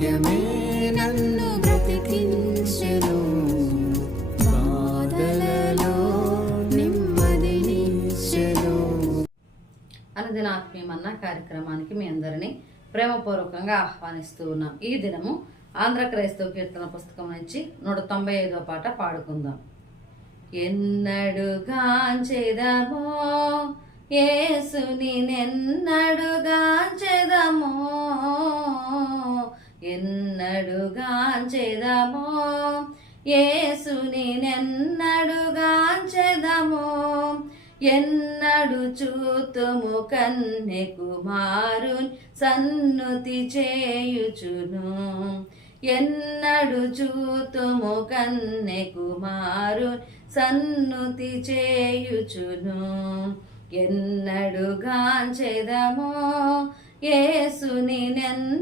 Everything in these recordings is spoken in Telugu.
వాక్యమే నన్ను బ్రతికించెను. బాధలలో నెమ్మదినిచ్చెను కార్యక్రమానికి మీ అందరినీ ప్రేమపూర్వకంగా ఆహ్వానిస్తూ ఉన్నాం. ఈ దినము ఆంధ్ర క్రైస్తవ కీర్తన పుస్తకం నుంచి నూట తొంభై ఐదో పాట పాడుకుందాం. ఎన్నడుగాంచెదమో యేసుని నెన్నడుగాంచెదమో ఎన్నడుగాంచెదమో ఏసుని నెన్నడుగాంచెదమో ఎన్నడు చూతుము కన్నె కుమారు సన్నుతి చేయుచును? ఎన్నడు చూతుము కన్నె కుమారు సన్నుతి చేయుచును? ఎన్నడుగాంచెదమో యేసుని నెన్నడుగాంచెదమో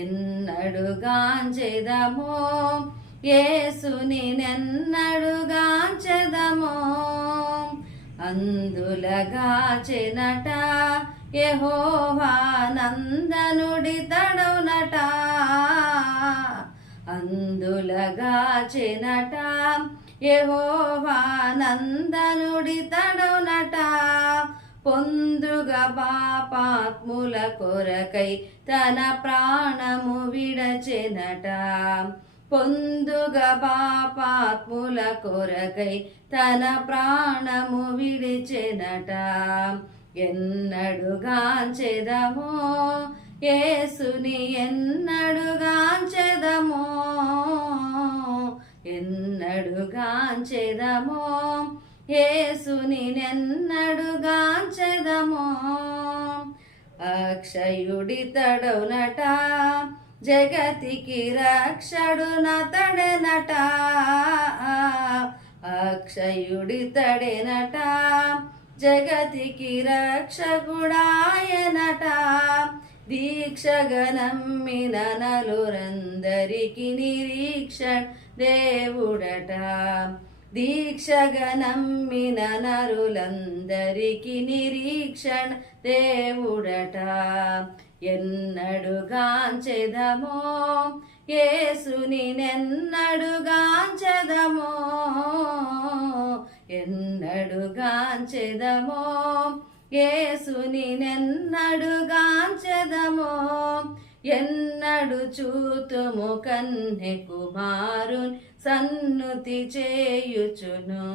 ఎన్నడుగాంచెదమో యేసుని నెన్నడుగాంచెదమో అందులగాచెనట యెహోవా తడవునట. అందులగాచెనట యెహోవా నందనుడి తడవునట. పొందుగా పాపాత్ముల కొరకై తన ప్రాణము విడచెనట. పొందుగా పాపాత్ముల కొరకై తన ప్రాణము విడిచెనట. ఎన్నడుగాంచెదమో ఏసుని ఎన్నడుగాంచెదమో ఎన్నడుగాంచెదమో యేసుని నెన్నడుగాంచెదమో అక్షయుడి తడవునట జగతికి రక్షడున తడెనట. అక్షయుడి తడెనట జగతికి రక్షకుడాయనట. దీక్షగనమ్మిన నలురందరికి నిరీక్ష దేవుడట. దీక్షగా నమ్మిన నరులందరికీ నిరీక్షణ దేవుడట. ఎన్నడుగాంచెదమో ఏసుని నెన్నడుగాంచెదమో ఎన్నడుగాంచెదమో ఏసుని నెన్నడుగాంచెదమో ఎన్నడు చూతుము కన్నె కుమారుని సన్నుతి చేయుచును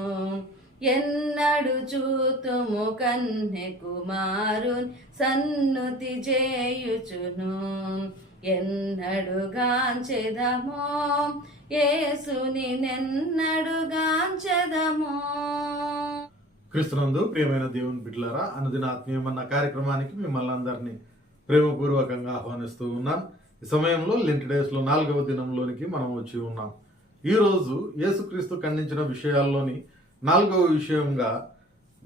ఎన్నడు చూతుము కన్నె కుమారున్ సన్నుతి చేయుచును ఎన్నడుగాంచెదమో ఏసుని నెన్నడుగాంచెదమో క్రిస్తునందు ప్రియమైన దేవుని బిడ్డలారా అనుదిన ఆత్మీయమన్న కార్యక్రమానికి మిమ్మల్ని అందరినీ ప్రేమపూర్వకంగా ఆహ్వానిస్తూ ఉన్నాం. ఈ సమయంలో లింట్ డేస్లో నాలుగవ దినంలోనికి మనం వచ్చి ఉన్నాం. ఈరోజు యేసుక్రీస్తు ఖండించిన విషయాల్లోని నాలుగవ విషయంగా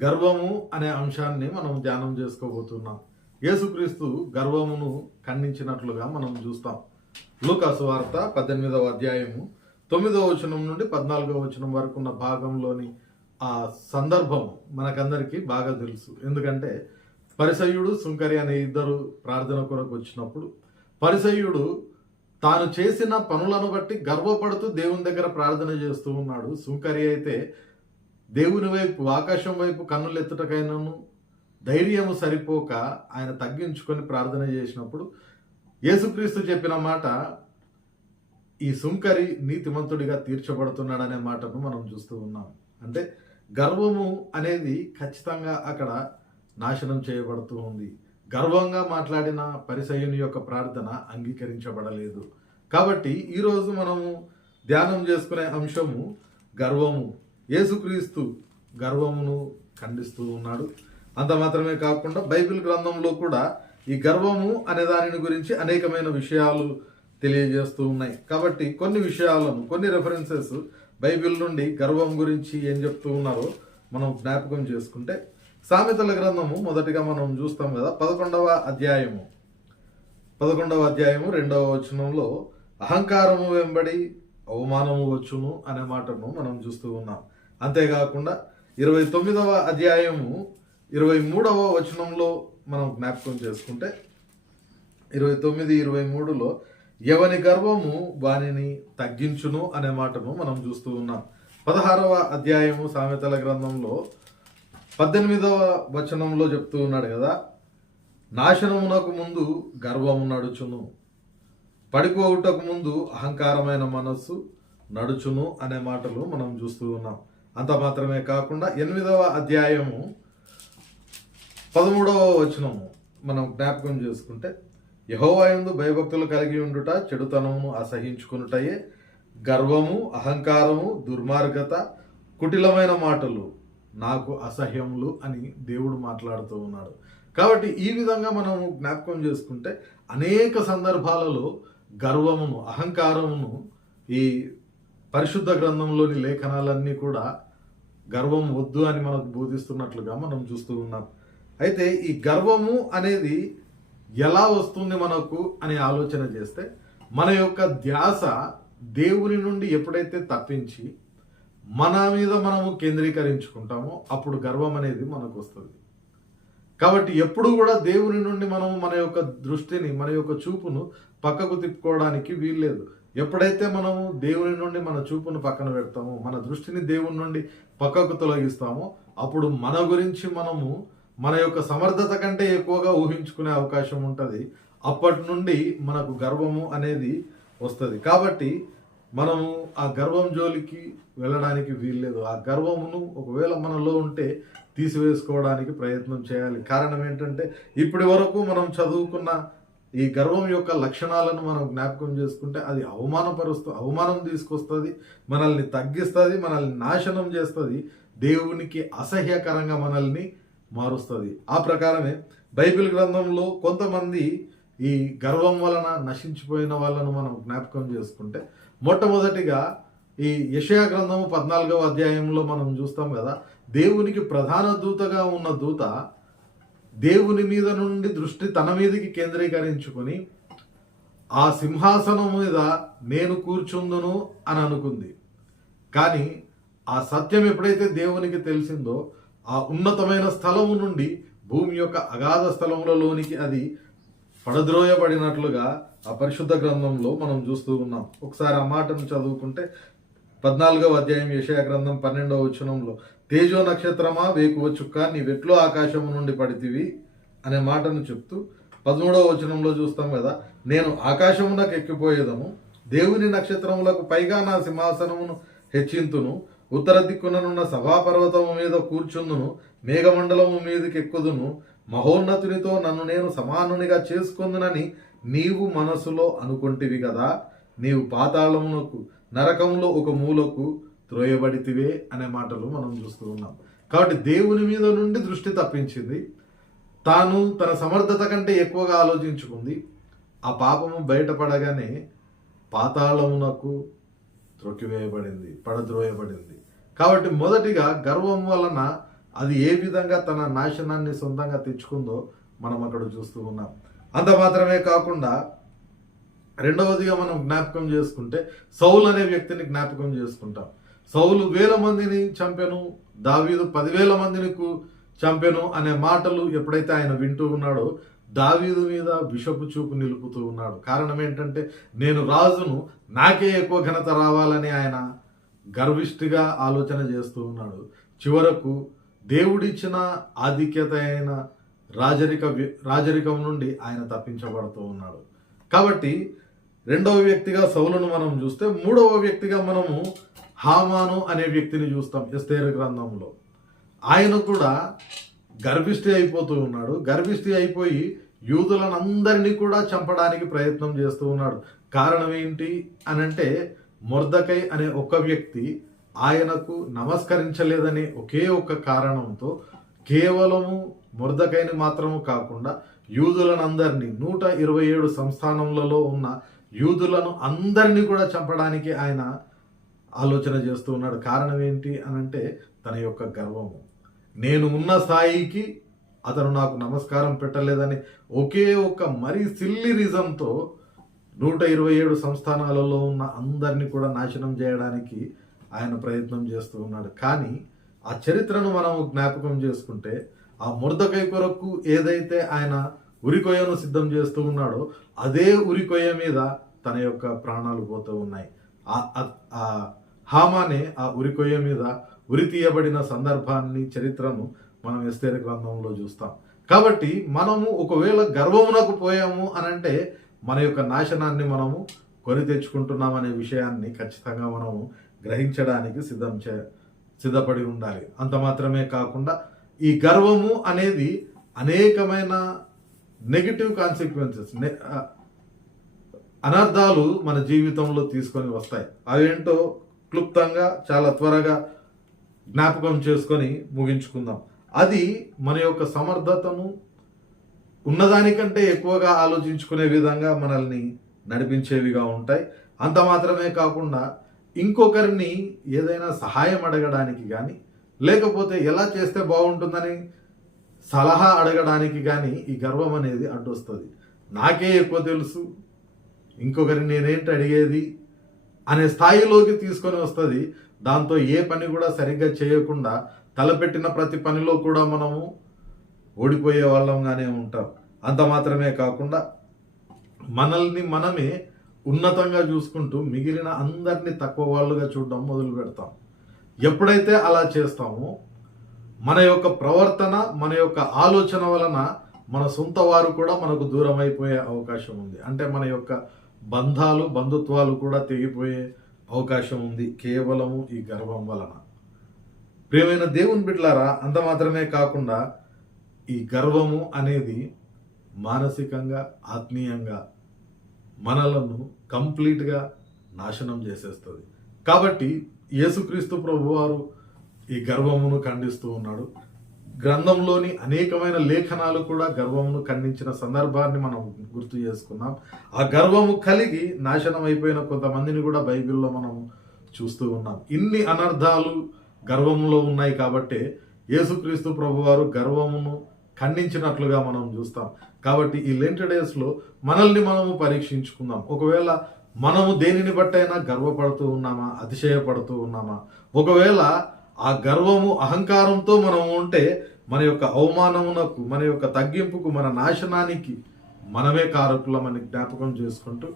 గర్వము అనే అంశాన్ని మనం ధ్యానం చేసుకోబోతున్నాం. యేసుక్రీస్తు గర్వమును ఖండించినట్లుగా మనం చూస్తాం. లూకాసు వార్త పద్దెనిమిదవ అధ్యాయము తొమ్మిదవ వచనం నుండి పద్నాలుగవ వచనం వరకు ఉన్న భాగంలోని ఆ సందర్భం మనకందరికీ బాగా తెలుసు. ఎందుకంటే పరిసయ్యుడు సుంకరి అనే ఇద్దరు ప్రార్థన కొరకు వచ్చినప్పుడు పరిసయ్యుడు తాను చేసిన పనులను బట్టి గర్వపడుతూ దేవుని దగ్గర ప్రార్థన చేస్తూ ఉన్నాడు. సుంకరి అయితే దేవుని వైపు ఆకాశం వైపు కన్నులెత్తుటకైనను ధైర్యము సరిపోక ఆయన తగ్గించుకొని ప్రార్థన చేసినప్పుడు యేసుక్రీస్తు చెప్పిన మాట ఈ సుంకరి నీతిమంతుడిగా తీర్చబడుతున్నాడనే మాటను మనం చూస్తూ ఉన్నాం. అంటే గర్వము అనేది ఖచ్చితంగా అక్కడ నాశనం చేయబడుతూ ఉంది. గర్వంగా మాట్లాడిన పరిసయుని యొక్క ప్రార్థన అంగీకరించబడలేదు. కాబట్టి ఈరోజు మనము ధ్యానం చేసుకునే అంశము గర్వము. యేసుక్రీస్తు గర్వమును ఖండిస్తూ ఉన్నాడు. అంత మాత్రమే కాకుండా బైబిల్ గ్రంథంలో కూడా ఈ గర్వము అనే దానిని గురించి అనేకమైన విషయాలు తెలియజేస్తూ ఉన్నాయి. కాబట్టి కొన్ని విషయాలను కొన్ని రెఫరెన్సెస్ బైబిల్ నుండి గర్వం గురించి ఏం చెప్తూ ఉన్నారో మనం జ్ఞాపకం చేసుకుంటే సామెతల గ్రంథము మొదటిగా మనం చూస్తాం కదా పదకొండవ అధ్యాయము. పదకొండవ అధ్యాయము రెండవ వచనంలో అహంకారము వెంబడి అవమానము వచ్చును అనే మాటను మనం చూస్తూ ఉన్నాం. అంతేకాకుండా ఇరవై తొమ్మిదవ అధ్యాయము ఇరవై మూడవ వచనంలో మనం జ్ఞాపకం చేసుకుంటే ఇరవై తొమ్మిది ఇరవై మూడులో ఎవని గర్వము వానిని తగ్గించును అనే మాటను మనం చూస్తూ ఉన్నాం. పదహారవ అధ్యాయము సామెతల గ్రంథంలో పద్దెనిమిదవ వచనంలో చెప్తూ ఉన్నాడు కదా నాశనమునకు ముందు గర్వము నడుచును పడిపోవుటకు ముందు అహంకారమైన మనస్సు నడుచును అనే మాటలు మనం చూస్తూ ఉన్నాం. అంత మాత్రమే కాకుండా ఎనిమిదవ అధ్యాయము పదమూడవ వచనము మనం జ్ఞాపకం చేసుకుంటే యహోవాయందు భయభక్తులు కలిగి ఉండుట చెడుతనమును అసహించుకునుటయే గర్వము అహంకారము దుర్మార్గత కుటిలమైన మాటలు. నాకు అసహ్యములు అని దేవుడు మాట్లాడుతూ ఉన్నాడు. కాబట్టి ఈ విధంగా మనము జ్ఞాపకం చేసుకుంటే అనేక సందర్భాలలో గర్వమును అహంకారమును ఈ పరిశుద్ధ గ్రంథంలోని లేఖనాలన్నీ కూడా గర్వం వద్దు అని మనకు బోధిస్తున్నట్లుగా మనం చూస్తూ ఉన్నాం. అయితే ఈ గర్వము అనేది ఎలా వస్తుంది మనకు అని ఆలోచన చేస్తే మన యొక్క ధ్యాస దేవుని నుండి ఎప్పుడైతే తప్పించి మన మీద మనము కేంద్రీకరించుకుంటామో అప్పుడు గర్వం అనేది మనకు వస్తుంది. కాబట్టి ఎప్పుడు కూడా దేవుని నుండి మనము మన యొక్క దృష్టిని మన యొక్క చూపును పక్కకు తిప్పుకోవడానికి వీల్లేదు. ఎప్పుడైతే మనము దేవుని నుండి మన చూపును పక్కన పెడతామో మన దృష్టిని దేవుని నుండి పక్కకు తొలగిస్తామో అప్పుడు మన గురించి మనము మన యొక్క సమర్థత కంటే ఎక్కువగా ఊహించుకునే అవకాశం ఉంటుంది. అప్పటి నుండి మనకు గర్వము అనేది వస్తుంది. కాబట్టి మనము ఆ గర్వం జోలికి వెళ్ళడానికి వీల్లేదు. ఆ గర్వమును ఒకవేళ మనలో ఉంటే తీసివేసుకోవడానికి ప్రయత్నం చేయాలి. కారణం ఏంటంటే ఇప్పటి వరకు మనం చదువుకున్న ఈ గర్వం యొక్క లక్షణాలను మనం జ్ఞాపకం చేసుకుంటే అది అవమానపరుస్తూ అవమానం తీసుకొస్తుంది మనల్ని తగ్గిస్తుంది మనల్ని నాశనం చేస్తుంది దేవునికి అసహ్యకరంగా మనల్ని మారుస్తుంది. ఆ ప్రకారమే బైబిల్ గ్రంథంలో కొంతమంది ఈ గర్వం వలన నశించిపోయిన వాళ్ళను మనం జ్ఞాపకం చేసుకుంటే మొట్టమొదటిగా ఈ యషయా గ్రంథము పద్నాలుగవ అధ్యాయంలో మనం చూస్తాం కదా దేవునికి ప్రధాన దూతగా ఉన్న దూత దేవుని మీద నుండి దృష్టి తన మీదకి కేంద్రీకరించుకొని ఆ సింహాసనం మీద నేను కూర్చుందును అని అనుకుంది. కానీ ఆ సత్యం ఎప్పుడైతే దేవునికి తెలిసిందో ఆ ఉన్నతమైన స్థలము నుండి భూమి యొక్క అగాధ స్థలములలోనికి అది పడద్రోయబడినట్లుగా ఆ పరిశుద్ధ గ్రంథంలో మనం చూస్తూ ఉన్నాం. ఒకసారి ఆ మాటను చదువుకుంటే పద్నాలుగవ అధ్యాయం యెషయా గ్రంథం పన్నెండవ వచనంలో తేజో నక్షత్రమా వేకువ చుక్క నీ వెట్లో ఆకాశము నుండి పడితివి? అనే మాటను చెప్తూ పదమూడవ వచనంలో చూస్తాం కదా నేను ఆకాశమునకు ఎక్కిపోయేదము దేవుని నక్షత్రములకు పైగా నా సింహాసనమును హెచ్చింతును ఉత్తర దిక్కుననున్న సభాపర్వతము మీద కూర్చుందును మేఘమండలము మీదకి ఎక్కుదును మహోన్నతునితో నన్ను నేను సమానునిగా చేసుకుందునని నీవు మనసులో అనుకుంటివి కదా నీవు పాతాళమునకు నరకంలో ఒక మూలకు త్రోయబడితివే అనే మాటలు మనం చూస్తూ ఉన్నాం. కాబట్టి దేవుని మీద నుండి దృష్టి తప్పించింది. తాను తన సమర్థత కంటే ఎక్కువగా ఆలోచించుకుంది. ఆ పాపము బయటపడగానే పాతాళమునకు త్రొక్కివేయబడింది పడద్రోయబడింది. కాబట్టి మొదటిగా గర్వం వలన అది ఏ విధంగా తన నాశనాన్ని సొంతంగా తెచ్చుకుందో మనం అక్కడ చూస్తూ ఉన్నాం. అంత మాత్రమే కాకుండా రెండవదిగా మనం జ్ఞాపకం చేసుకుంటే సౌలు అనే వ్యక్తిని జ్ఞాపకం చేసుకుంటాం. సౌలు వేల మందిని చంపెను దావీదు పదివేల మందిని చంపెను అనే మాటలు ఎప్పుడైతే ఆయన వింటూ ఉన్నాడో దావీదు మీద విషపు చూపు నిలుపుతూ ఉన్నాడు. కారణం ఏంటంటే నేను రాజును నాకే ఎక్కువ ఘనత రావాలని ఆయన గర్విష్టిగా ఆలోచన చేస్తూ ఉన్నాడు. చివరకు దేవుడిచ్చిన ఆధిక్యత అయిన రాజరిక రాజరికం నుండి ఆయన తప్పించబడుతూ ఉన్నాడు. కాబట్టి రెండవ వ్యక్తిగా సౌలును మనం చూస్తే మూడవ వ్యక్తిగా మనము హామాను అనే వ్యక్తిని చూస్తాం ఎస్తేరు గ్రంథంలో. ఆయన కూడా గర్భిష్ఠి అయిపోతూ ఉన్నాడు. గర్భిష్ఠి అయిపోయి యూదులను అందరినీ కూడా చంపడానికి ప్రయత్నం చేస్తూ ఉన్నాడు. కారణం ఏంటి అని అంటే మొర్దకై అనే ఒక వ్యక్తి ఆయనకు నమస్కరించలేదనే ఒకే ఒక్క కారణంతో కేవలము మురదకైని మాత్రము కాకుండా యూదులను అందరినీ నూట ఇరవై ఏడు సంస్థానములలో ఉన్న యూదులను అందరినీ కూడా చంపడానికి ఆయన ఆలోచన చేస్తూ ఉన్నాడు. కారణం ఏంటి అని అంటే తన యొక్క గర్వము. నేను ఉన్న స్థాయికి అతను నాకు నమస్కారం పెట్టలేదని ఒకే ఒక్క మరీ సిల్లి రీజన్తో నూట ఇరవై ఏడు సంస్థానాలలో ఉన్న అందరినీ కూడా నాశనం చేయడానికి ఆయన ప్రయత్నం చేస్తూ ఉన్నాడు. కానీ ఆ చరిత్రను మనం జ్ఞాపకం చేసుకుంటే ఆ మురదకై కొరకు ఏదైతే ఆయన ఉరికొయ్యను సిద్ధం చేస్తూ ఉన్నాడో అదే ఉరికొయ్య మీద తన యొక్క ప్రాణాలు పోతూ ఉన్నాయి. ఆ- ఆ హామానే ఆ ఉరికొయ్య మీద ఉరి తీయబడిన సందర్భాన్ని చరిత్రను మనం ఎస్తేర గ్రంథంలో చూస్తాం. కాబట్టి మనము ఒకవేళ గర్వమునకు పోయాము అని అంటే మన యొక్క నాశనాన్ని మనము కొని తెచ్చుకుంటున్నాం అనే విషయాన్ని ఖచ్చితంగా మనము గ్రహించడానికి సిద్ధం చే సిద్ధపడి ఉండాలి. అంత మాత్రమే కాకుండా ఈ గర్వము అనేది అనేకమైన నెగిటివ్ కాన్సిక్వెన్సెస్ అనర్థాలు మన జీవితంలో తీసుకొని వస్తాయి. అవేంటో క్లుప్తంగా చాలా త్వరగా జ్ఞాపకం చేసుకొని ముగించుకుందాం. అది మన యొక్క సమర్థతను ఉన్నదానికంటే ఎక్కువగా ఆలోచించుకునే విధంగా మనల్ని నడిపించేవిగా ఉంటాయి. అంత మాత్రమే కాకుండా ఇంకొకరిని ఏదైనా సహాయం అడగడానికి కానీ లేకపోతే ఎలా చేస్తే బాగుంటుందని సలహా అడగడానికి కానీ ఈ గర్వం అనేది అడ్డొస్తుంది. నాకే ఎక్కువ తెలుసు ఇంకొకరిని నేనేంటి అడిగేది అనే స్థాయిలోకి తీసుకొని వస్తుంది. దాంతో ఏ పని కూడా సరిగ్గా చేయకుండా తలపెట్టిన ప్రతి పనిలో కూడా మనము ఓడిపోయే వాళ్ళంగానే ఉంటాం. అంత మాత్రమే కాకుండా మనల్ని మనమే ఉన్నతంగా చూసుకుంటూ మిగిలిన అందరినీ తక్కువ వాళ్ళుగా చూడడం మొదలు పెడతాం. ఎప్పుడైతే అలా చేస్తామో మన యొక్క ప్రవర్తన మన యొక్క ఆలోచన వలన మన సొంత వారు కూడా మనకు దూరం అయిపోయే అవకాశం ఉంది. అంటే మన యొక్క బంధాలు బంధుత్వాలు కూడా తెగిపోయే అవకాశం ఉంది కేవలము ఈ గర్వం వలన. ప్రియమైన దేవుని బిడ్లారా అంత మాత్రమే కాకుండా ఈ గర్వము అనేది మానసికంగా ఆత్మీయంగా మనలను కంప్లీట్గా నాశనం చేసేస్తుంది. కాబట్టి యేసుక్రీస్తు ప్రభువారు ఈ గర్వమును ఖండిస్తూ ఉన్నాడు. గ్రంథంలోని అనేకమైన లేఖనాలు కూడా గర్వమును ఖండించిన సందర్భాన్ని మనం గుర్తు చేసుకున్నాం. ఆ గర్వము కలిగి నాశనం అయిపోయిన కొంతమందిని కూడా బైబిల్లో మనం చూస్తూ ఉన్నాం. ఇన్ని అనర్థాలు గర్వంలో ఉన్నాయి కాబట్టే యేసుక్రీస్తు ప్రభువారు గర్వమును ఖండించినట్లుగా మనం చూస్తాం. కాబట్టి ఈ లెంట్ డేస్లో మనల్ని మనము పరీక్షించుకుందాం. ఒకవేళ మనము దేనిని బట్టైనా గర్వపడుతూ ఉన్నామా? అతిశయపడుతూ ఉన్నామా? ఒకవేళ ఆ గర్వము అహంకారంతో మనం ఉంటే మన యొక్క అవమానమునకు మన యొక్క తగ్గింపుకు మన నాశనానికి మనమే కారకులమని జ్ఞాపకం చేసుకుంటూ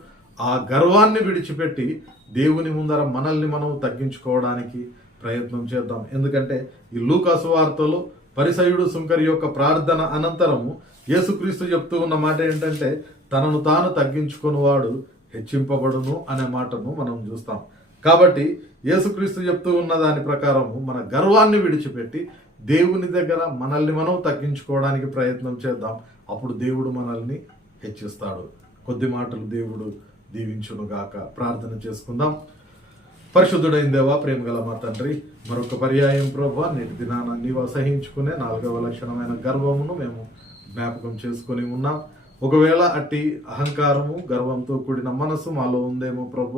ఆ గర్వాన్ని విడిచిపెట్టి దేవుని ముందర మనల్ని మనం తగ్గించుకోవడానికి ప్రయత్నం చేద్దాం. ఎందుకంటే ఈ లూకాసు వార్తలో పరిసయుడు సుంకరి యొక్క ప్రార్థన అనంతరము యేసుక్రీస్తు చెప్తూ ఉన్న మాట ఏంటంటే తనను తాను తగ్గించుకుని వాడు హెచ్చింపబడును అనే మాటను మనం చూస్తాం. కాబట్టి యేసుక్రీస్తు చెప్తూ ఉన్న దాని ప్రకారము మన గర్వాన్ని విడిచిపెట్టి దేవుని దగ్గర మనల్ని మనం తగ్గించుకోవడానికి ప్రయత్నం చేద్దాం. అప్పుడు దేవుడు మనల్ని హెచ్చిస్తాడు. కొద్ది మాటలు దేవుడు దీవించును గాక ప్రార్థన చేసుకుందాం. పరిశుద్ధుడైన దేవా ప్రేమ గల మా తండ్రి మరొక పర్యాయం ప్రభా నేటి దినాన నీవు అసహించుకునే నాలుగవ లక్షణమైన గర్వమును మేము జ్ఞాపకం చేసుకొని ఉన్నాం. ఒకవేళ అట్టి అహంకారము గర్వంతో కూడిన మనసు మాలో ఉందేమో ప్రభు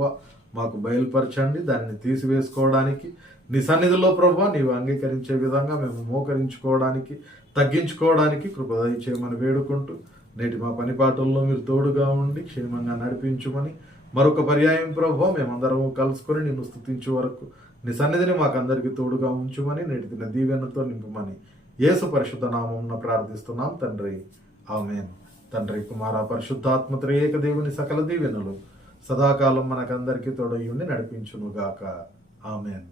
మాకు బయలుపరచండి. దాన్ని తీసివేసుకోవడానికి నీ సన్నిధిలో ప్రభు నీవు అంగీకరించే విధంగా మేము మోకరించుకోవడానికి తగ్గించుకోవడానికి కృపదయ చేయమని వేడుకుంటూ నేటి మా పనిపాటల్లో మీరు తోడుగా ఉండి క్షేమంగా నడిపించుమని మరొక పర్యాయం ప్రభు మేమందరము కలుసుకొని నిన్ను స్థుతించే వరకు నీ సన్నిధిని మాకందరికీ తోడుగా ఉంచుమని నేటి దిన దీవెనతో నింపమని యేసు పరిశుద్ధ నామం ప్రార్థిస్తున్నాం తండ్రి. ఆమెన్. తండ్రి కుమార పరిశుద్ధాత్మ త్రియేక దేవుని సకల దీవెనలు సదాకాలం మనకందరికీ తోడయ్యుండి నడిపించునుగాక. ఆమెన్.